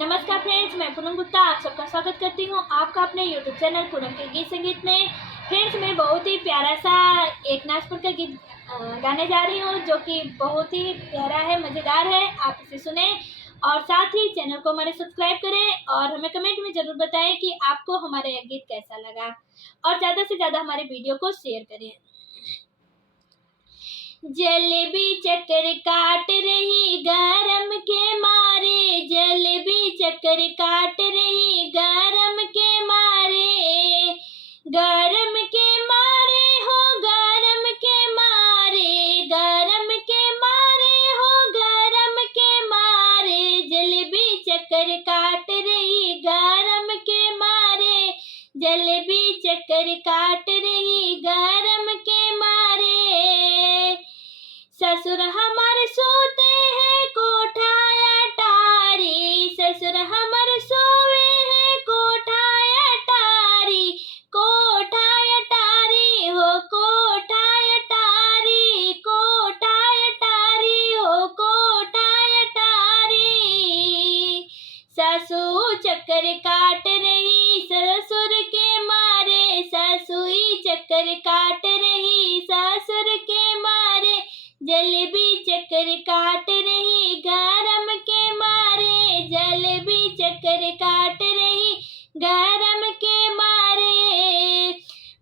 नमस्कार फ्रेंड्स, मैं पूनम गुप्ता आप सबका स्वागत करती हूँ आपका अपने यूट्यूब चैनल पूनम के गीत संगीत में। फ्रेंड्स, मैं बहुत ही प्यारा सा एक नाचपुर का गीत गाने जा रही हूँ जो कि बहुत ही प्यारा है, मज़ेदार है। आप इसे सुने और साथ ही चैनल को हमारे सब्सक्राइब करें और हमें कमेंट में ज़रूर बताएं कि आपको हमारा यह गीत कैसा लगा और ज़्यादा से ज़्यादा हमारे वीडियो को शेयर करें। जलेबी चक्कर काट रही गरम के मारे, जलेबी चक्कर काट रही गरम के मारे, गरम के मारे हो गरम के मारे, गरम के मारे हो गरम के मारे, जलेबी चक्कर काट रही गरम के मारे, जलेबी चक्कर काट रही गरम के मारे। ससुर हमारे सोते हैं कोठा अटारी, ससुर हमारे सोए हैं कोठा अटारी, कोठा अटारी हो कोठा अटारी, कोठा अटारी हो कोठा अटारी। सासू चक्कर काट रही ससुर के मारे, सासुई चक्कर काट रही ससुर के मारे, जलेबी चक्कर काट रही गरम के मारे, जलेबी चक्कर काट रही गरम के मारे।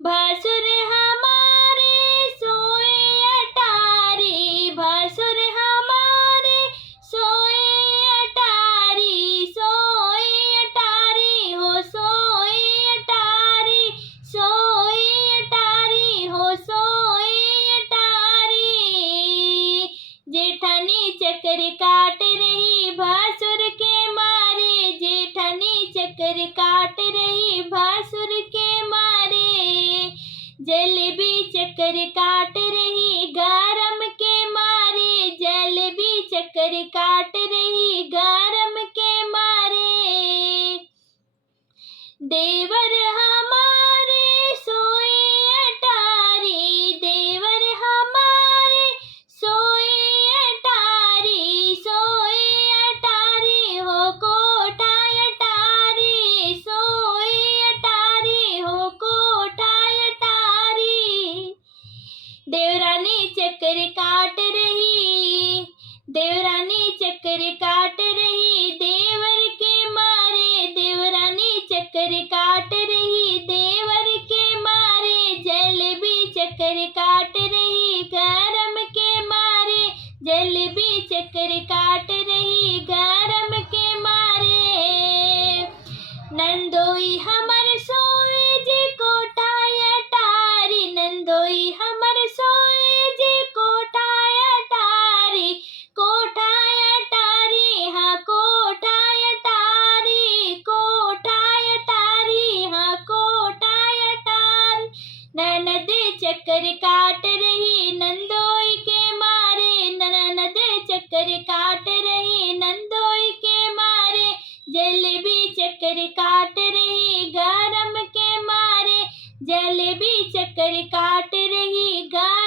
भसुर हमारे सोए अटारी, भसुर हमारे सोए अटारी, सोए अटारी हो सोए अटारी, सोए अटारी हो सोए अटारी। जेठानी चक्कर काट रही भासुर के मारे, जेठानी चक्कर काट रही भासुर के मारे, जलेबी चक्कर काट रही गरम के मारे, जलेबी चक्कर काट रही गरम के मारे। देवर हमारे सोए अटारी, देवर हमारे सोए अटारी, सोए अटारी हो कोठा अटारी, सोए अटारी हो कोठा अटारी। देवरानी चक्कर काट रही, देवरानी चक्कर काट रही देवर के मारे, देवरानी चक्कर काट रही देवर के मारे, जलेबी चक्कर काट रही गरम के मारे, जलेबी चक्कर काट रही गरम के मारे। नंदोई हमर सोए जे कोठा अटारी, नंदोई हमर सोए जे कोठा अटारी, कोठा अटारी हाँ कोठा अटारी, कोठा अटारी हाँ कोठा अटारी। ननद चक्कर काट रही नंदोई के मारे, ननद चक्कर काट रही नंदोई के मारे, जलेबी चक्कर काट रही गरम के मारे, जलेबी चक्कर काट रही गरम